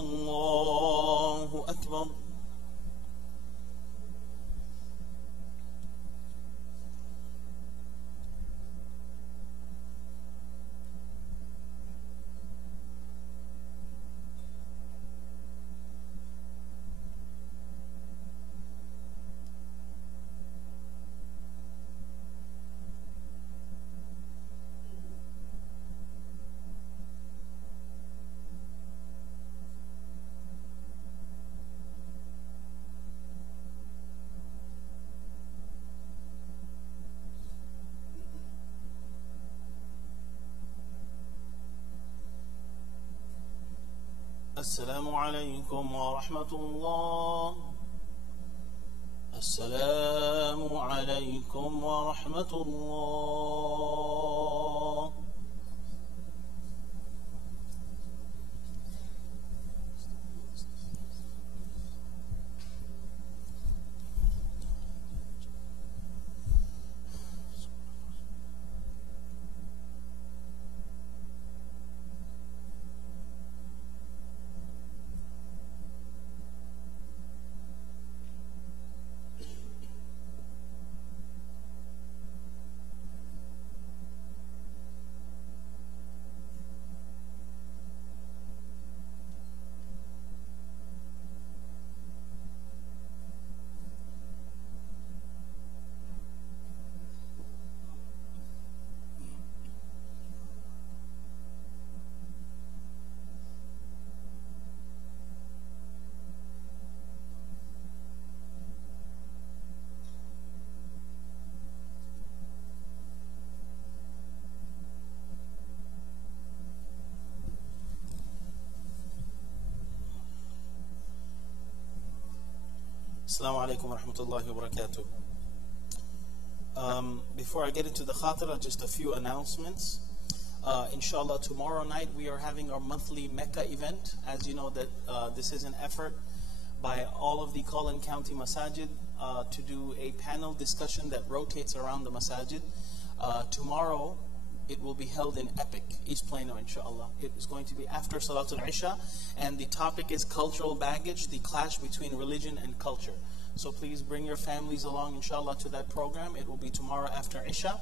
الله أكبر. السلام عليكم ورحمة الله. السلام عليكم ورحمة الله. Assalamu alaikum wa rahmatullahi wa barakatuh. Before I get into the khatira, just a few announcements. Inshallah, tomorrow night we are having our monthly Mecca event. As you know, that this is an effort by all of the Collin County Masajid to do a panel discussion that rotates around the Masajid. Tomorrow, it will be held in Epic, East Plano, inshallah. It is going to be after Salatul Isha, and the topic is cultural baggage, the clash between religion and culture. So please bring your families along, inshallah, to that program. It will be tomorrow after Isha.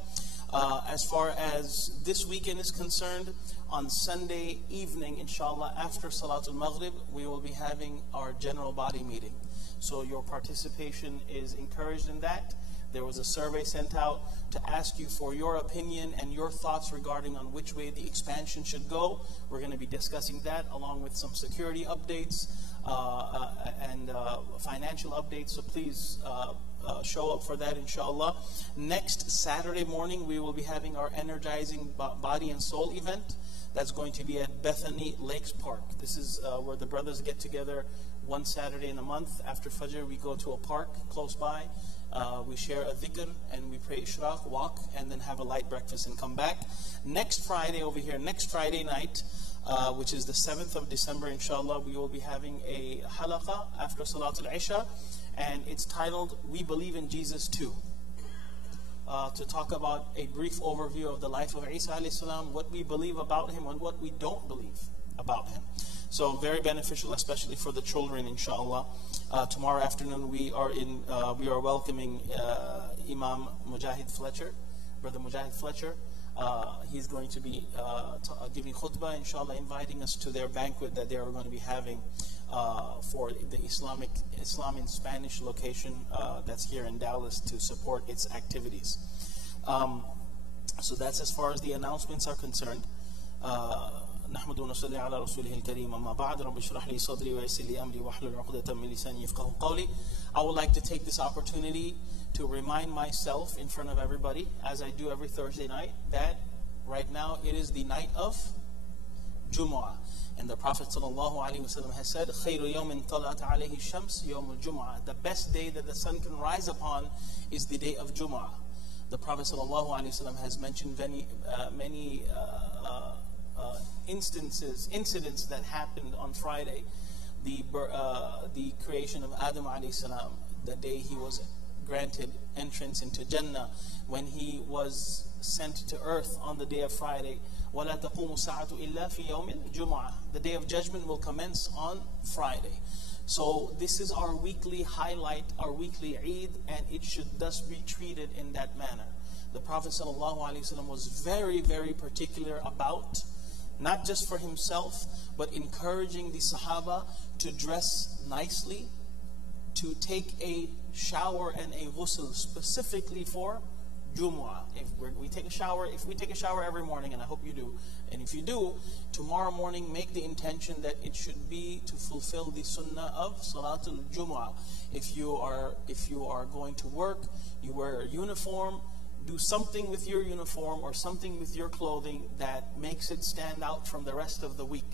As far as this weekend is concerned, on Sunday evening, inshallah, after Salatul Maghrib, we will be having our general body meeting. So your participation is encouraged in that. There was a survey sent out to ask you for your opinion and your thoughts regarding on which way the expansion should go. We're going to be discussing that along with some security updates and financial updates. So please show up for that, inshallah. Next Saturday morning, we will be having our Energizing Body and Soul event. That's going to be at Bethany Lakes Park. This is where the brothers get together one Saturday in a month. After Fajr, we go to a park close by. We share a dhikr and we pray ishraq, walk, and then have a light breakfast and come back. Next Friday over here, next Friday night, which is the 7th of December, inshallah, we will be having a halaqa after Salatul Isha, and it's titled, We Believe in Jesus Too. To talk about a brief overview of the life of Isa alayhi salam, what we believe about him and what we don't believe about him. So very beneficial, especially for the children, inshallah. Tomorrow afternoon we are welcoming Imam Mujahid Fletcher, Brother Mujahid Fletcher. He's going to be giving khutbah, inshallah, inviting us to their banquet that they are going to be having for the Islam in Spanish location that's here in Dallas to support its activities. So that's as far as the announcements are concerned. نحمد ونصلي على رسوله الكريم أما بعد رب اشرح لي صدري ويسر لي أمري واحلل عقدة من لساني يفقهوا قولي. I would like to take this opportunity to remind myself in front of everybody, as I do every Thursday night, that right now it is the night of Jumu'ah. And the Prophet ﷺ has said, خير يوم طلعت عليه الشمس يوم الجمعة. The best day that the sun can rise upon is the day of Jumu'ah. The Prophet ﷺ has mentioned many incidents that happened on Friday. The creation of Adam alayhi salam, the day he was granted entrance into Jannah, when he was sent to earth on the day of Friday, وَلَا تَقُومُ السَّاعَةُ إِلَّا فِي يَوْمِ الْجُمُعَةِ. The day of judgment will commence on Friday. So this is our weekly highlight, our weekly Eid, and it should thus be treated in that manner. The Prophet ﷺ was very, very particular about, not just for himself, but encouraging the Sahaba to dress nicely, to take a shower and a ghusl specifically for Jumu'ah. If we take a shower every morning, and I hope you do, and if you do, tomorrow morning make the intention that it should be to fulfill the sunnah of Salatul Jumu'ah. If you are going to work, you wear a uniform, do something with your uniform or something with your clothing that makes it stand out from the rest of the week.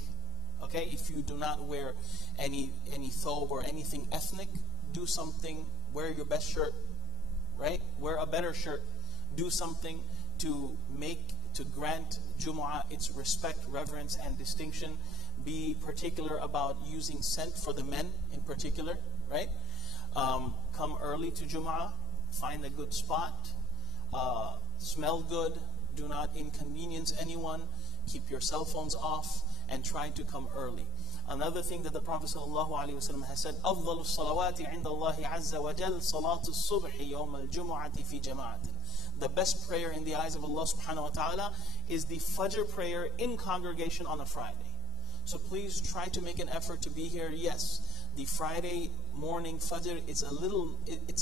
Okay? If you do not wear any thobe or anything ethnic, do something, wear your best shirt, right? Wear a better shirt. Do something to grant Jumu'ah its respect, reverence, and distinction. Be particular about using scent for the men in particular, right? Come early to Jumu'ah, find a good spot, smell good, do not inconvenience anyone, keep your cell phones off, and try to come early. Another thing that the Prophet ﷺ has said, أفضل الصلوات عند الله عز وجل صلاة الصبح يوم الجمعة في جماعة. The best prayer in the eyes of Allah subhanahu wa ta'ala is the Fajr prayer in congregation on a Friday. So please try to make an effort to be here. Yes, the Friday morning Fajr it's a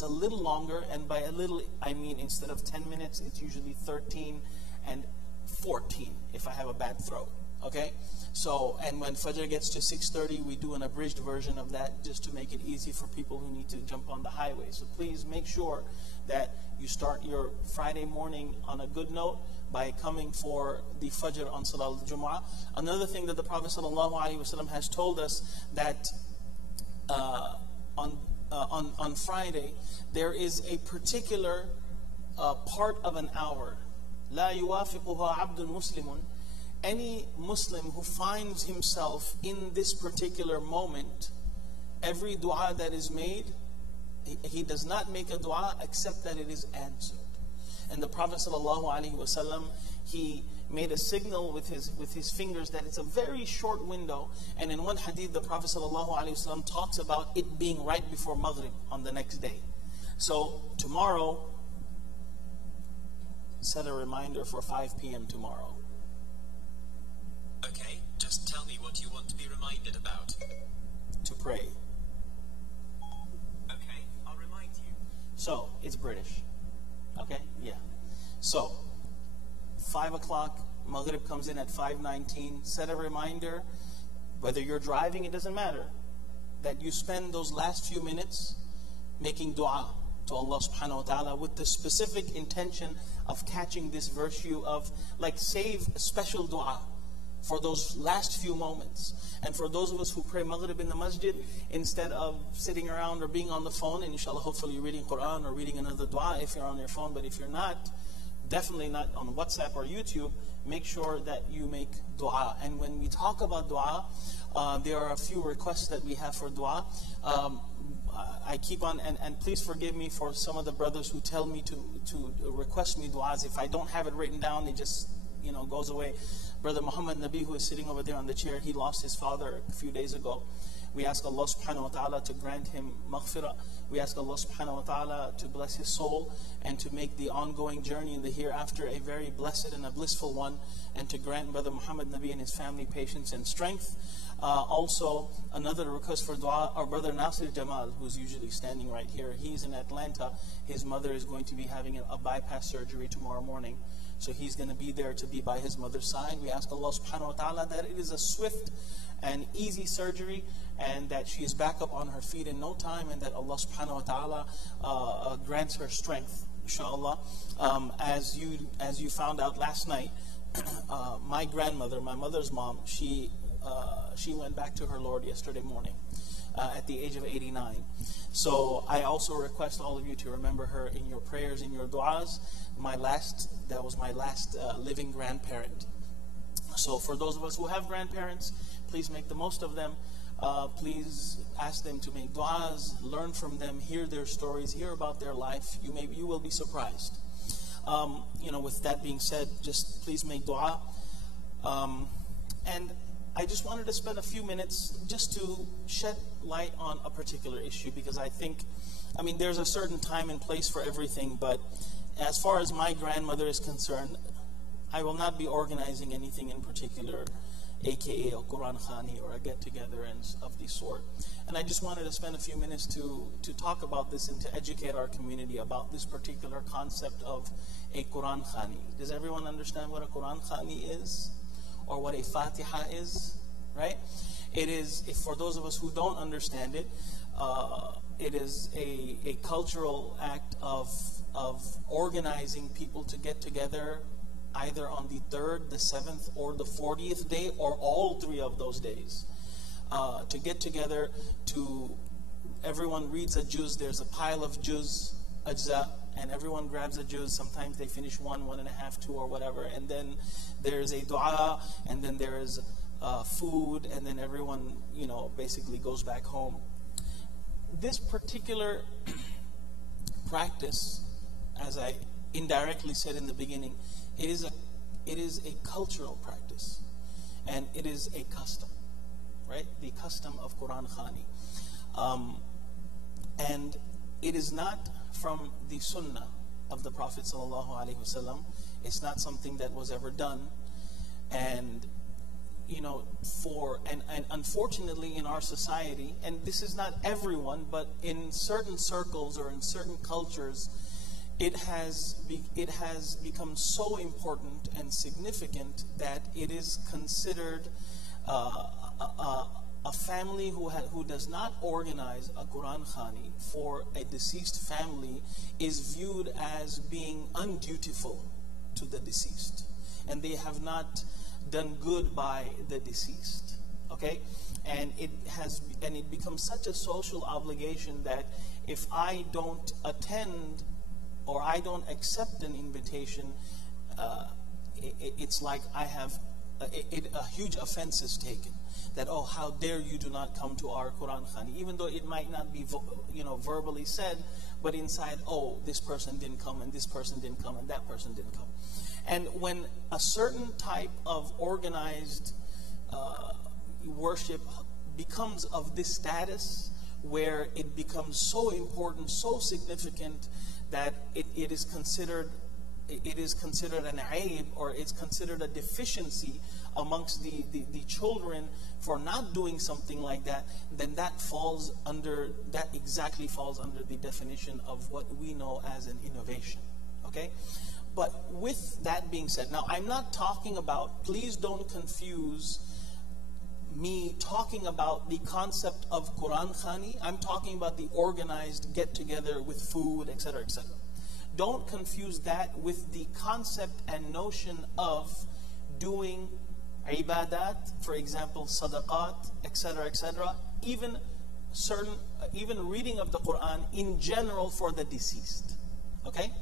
little longer, and by a little I mean instead of 10 minutes, it's usually 13 and 14 if I have a bad throat. Okay? So, and when Fajr gets to 6:30, we do an abridged version of that just to make it easy for people who need to jump on the highway. So please make sure that you start your Friday morning on a good note by coming for the Fajr on Salat al-Jumu'ah. Another thing that the Prophet ﷺ has told us that on Friday there is a particular part of an hour. لا يوافقها عبد مسلم. Any Muslim who finds himself in this particular moment, every dua that is made, he does not make a dua except that it is answered. And the Prophet ﷺ, he made a signal with his fingers that it's a very short window. And in one hadith, the Prophet ﷺ talks about it being right before Maghrib on the next day. So tomorrow, set a reminder for 5 p.m. tomorrow. Okay, just tell me what you want to be reminded about. To pray. Okay, I'll remind you. So, it's British. Okay, yeah. So, 5 o'clock, Maghrib comes in at 5:19. Set a reminder, whether you're driving, it doesn't matter, that you spend those last few minutes making dua to Allah subhanahu wa ta'ala with the specific intention of catching this virtue of, like, save a special dua for those last few moments. And for those of us who pray Maghrib in the masjid, instead of sitting around or being on the phone, and inshallah hopefully you're reading Quran or reading another dua if you're on your phone, but if you're not, definitely not on WhatsApp or YouTube, make sure that you make dua. And when we talk about dua, there are a few requests that we have for dua. I keep on, and please forgive me for some of the brothers who tell me to request me duas. If I don't have it written down, it just goes away. Brother Muhammad Nabi, who is sitting over there on the chair, he lost his father a few days ago. We ask Allah subhanahu wa ta'ala to grant him maghfirah. We ask Allah subhanahu wa ta'ala to bless his soul and to make the ongoing journey in the hereafter a very blessed and a blissful one, and to grant Brother Muhammad Nabi and his family patience and strength. Also, another request for dua, our brother Nasir Jamal, who's usually standing right here. He's in Atlanta. His mother is going to be having a bypass surgery tomorrow morning. So he's going to be there to be by his mother's side. We ask Allah subhanahu wa ta'ala that it is a swift and easy surgery, and that she is back up on her feet in no time, and that Allah subhanahu wa ta'ala grants her strength, inshallah. As you found out last night, my grandmother, my mother's mom, she went back to her Lord yesterday morning at the age of 89. So I also request all of you to remember her in your prayers, in your du'as. That was my last living grandparent. So for those of us who have grandparents, please make the most of them. Please ask them to make du'as, learn from them, hear their stories, hear about their life. You will be surprised. With that being said, just please make du'a. And I just wanted to spend a few minutes just to shed light on a particular issue, because I think, there's a certain time and place for everything, but as far as my grandmother is concerned, I will not be organizing anything in particular, aka a Quran Khani or a get-together and of the sort. And I just wanted to spend a few minutes to talk about this and to educate our community about this particular concept of a Quran Khani. Does everyone understand what a Quran Khani is? Or what a Fatiha is? Right? It is, if for those of us who don't understand it, it is a cultural act of organizing people to get together either on the 3rd, the 7th, or the 40th day, or all 3 of those days. To get together, everyone reads a juz, there's a pile of juz, ajza, and everyone grabs a juz. Sometimes they finish 1, 1.5, 2, or whatever, and then there's a dua, and then there is food, and then everyone, basically goes back home. This particular practice, as I indirectly said in the beginning, it is a cultural practice, and it is a custom, right? The custom of Quran Khani, and it is not from the Sunnah of the Prophet sallallahu alaihi wasallam. It's not something that was ever done, and and unfortunately in our society, and this is not everyone, but in certain circles or in certain cultures, it has become so important and significant that it is considered a family who does not organize a Quran Khani for a deceased family is viewed as being undutiful to the deceased, and they have not done good by the deceased. Okay, and it becomes such a social obligation that if I don't attend or I don't accept an invitation, it's like I have a huge offense is taken. That, oh, how dare you do not come to our Quran Khani, even though it might not be verbally said, but inside, oh, this person didn't come, and this person didn't come, and that person didn't come. And when a certain type of organized worship becomes of this status, where it becomes so important, so significant, that it is considered an aib, or it's considered a deficiency amongst the children for not doing something like that, then that exactly falls under the definition of what we know as an innovation. Okay? But with that being said, now I'm not talking about, please don't confuse me talking about the concept of Quran Khani. I'm talking about the organized get-together with food, etc., etc. Don't confuse that with the concept and notion of doing ibadat, for example, sadaqat, etc., etc., even reading of the Quran in general for the deceased. Okay?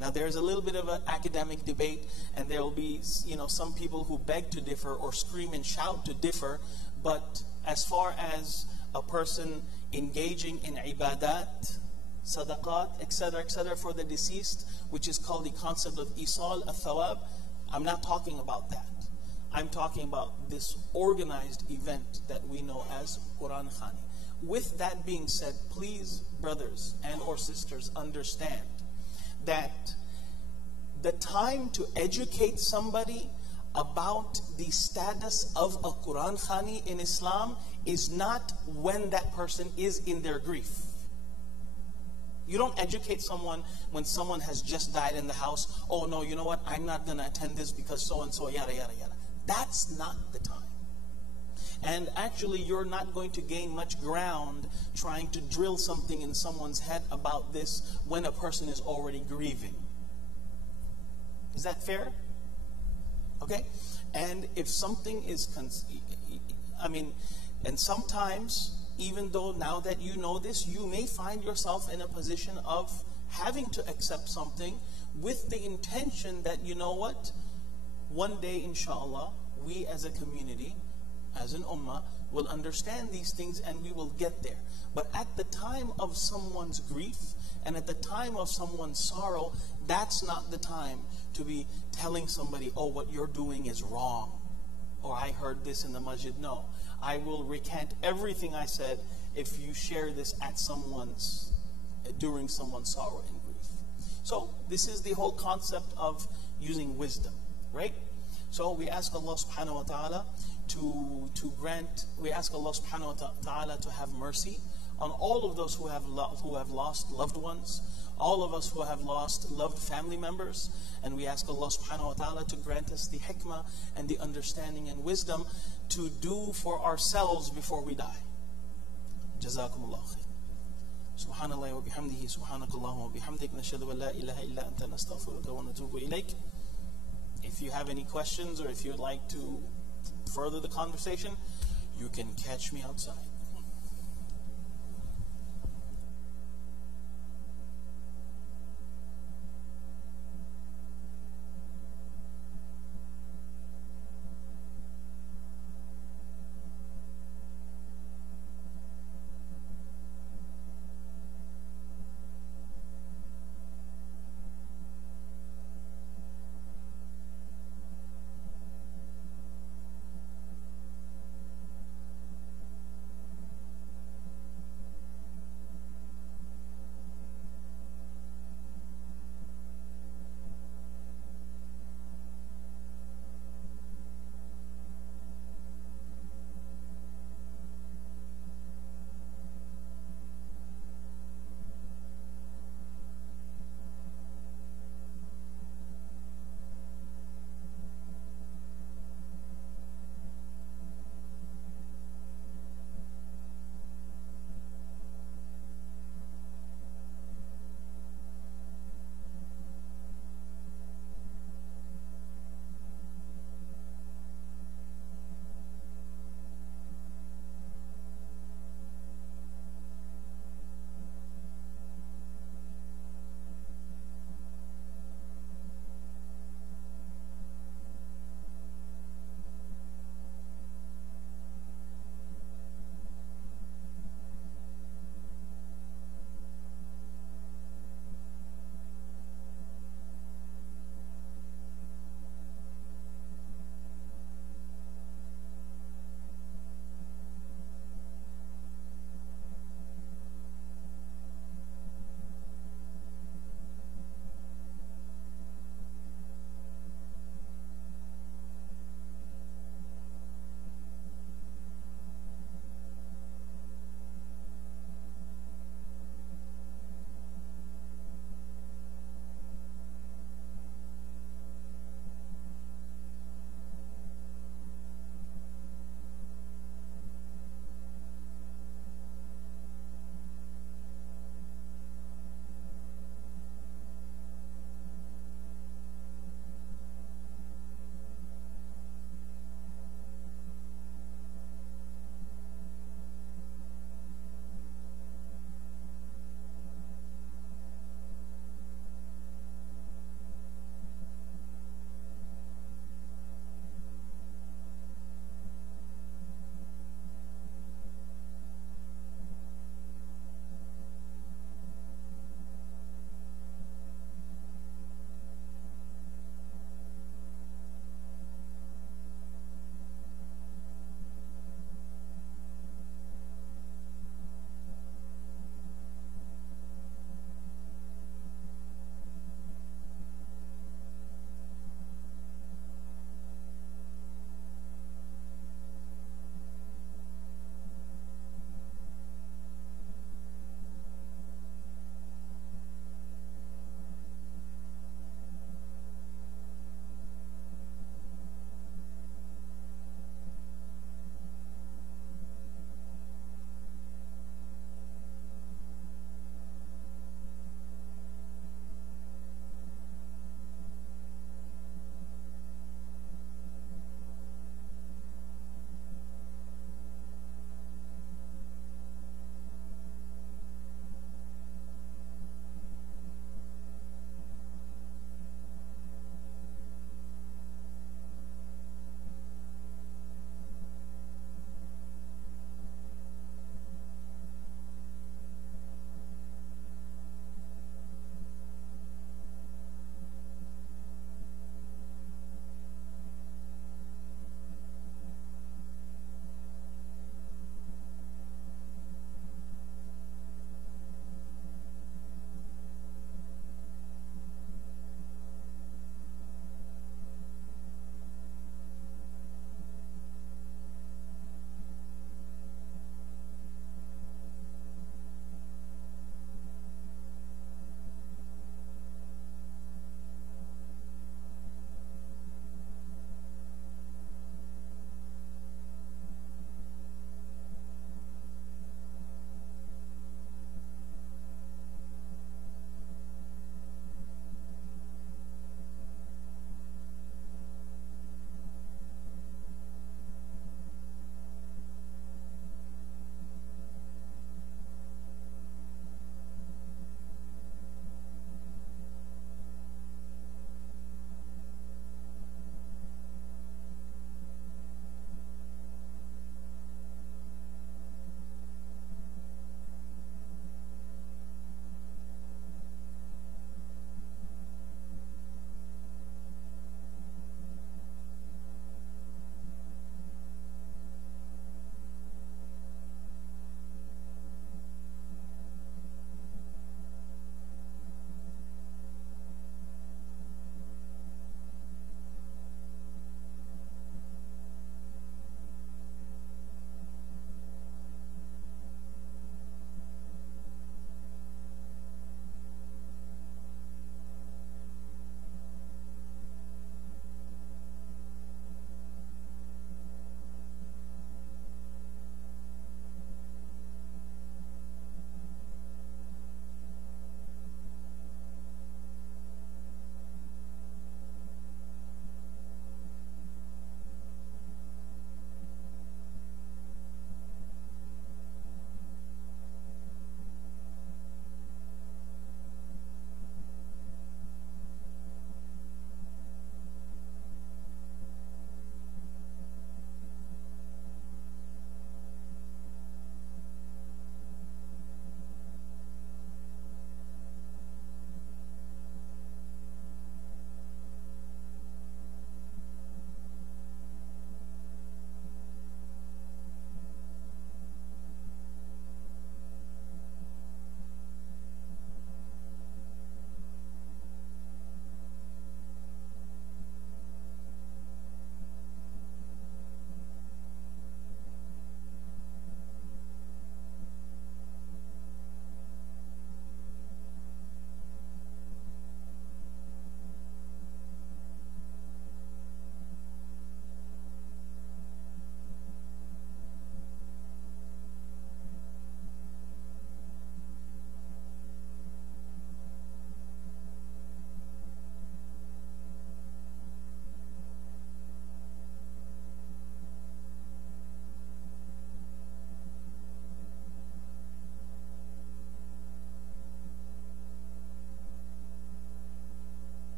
Now there's a little bit of an academic debate, and there will be some people who beg to differ or scream and shout to differ, but as far as a person engaging in ibadat, sadaqat, etc., for the deceased, which is called the concept of isal al-thawab, I'm not talking about that. I'm talking about this organized event that we know as Quran Khani. With that being said, please, brothers and or sisters, understand that the time to educate somebody about the status of a Quran Khani in Islam is not when that person is in their grief. You don't educate someone when someone has just died in the house. Oh no, you know what? I'm not going to attend this because so-and-so, yada, yada, yada. That's not the time. And actually, you're not going to gain much ground trying to drill something in someone's head about this when a person is already grieving. Is that fair? Okay? And if something is, and sometimes, even though now that you know this, you may find yourself in a position of having to accept something with the intention that, you know what, one day, inshallah, we as a community, as an ummah, will understand these things and we will get there. But at the time of someone's grief and at the time of someone's sorrow, that's not the time to be telling somebody, oh, what you're doing is wrong. or I heard this in the masjid. No, I will recant everything I said if you share this at during someone's sorrow and grief. So this is the whole concept of using wisdom, right? So we ask Allah subhanahu wa ta'ala we ask Allah subhanahu wa ta'ala to have mercy on all of those who have lost loved ones, all of us who have lost loved family members, and we ask Allah subhanahu wa ta'ala to grant us the hikmah and the understanding and wisdom to do for ourselves before we die. Jazakumullah khair. Subhanallah wa bihamdihi, subhanakallahumma wa bihamdik, nashhadu an la ilaha illa anta nastaghfiruka wa natubu ilayk. If you have any questions or if you'd like to further the conversation, you can catch me outside.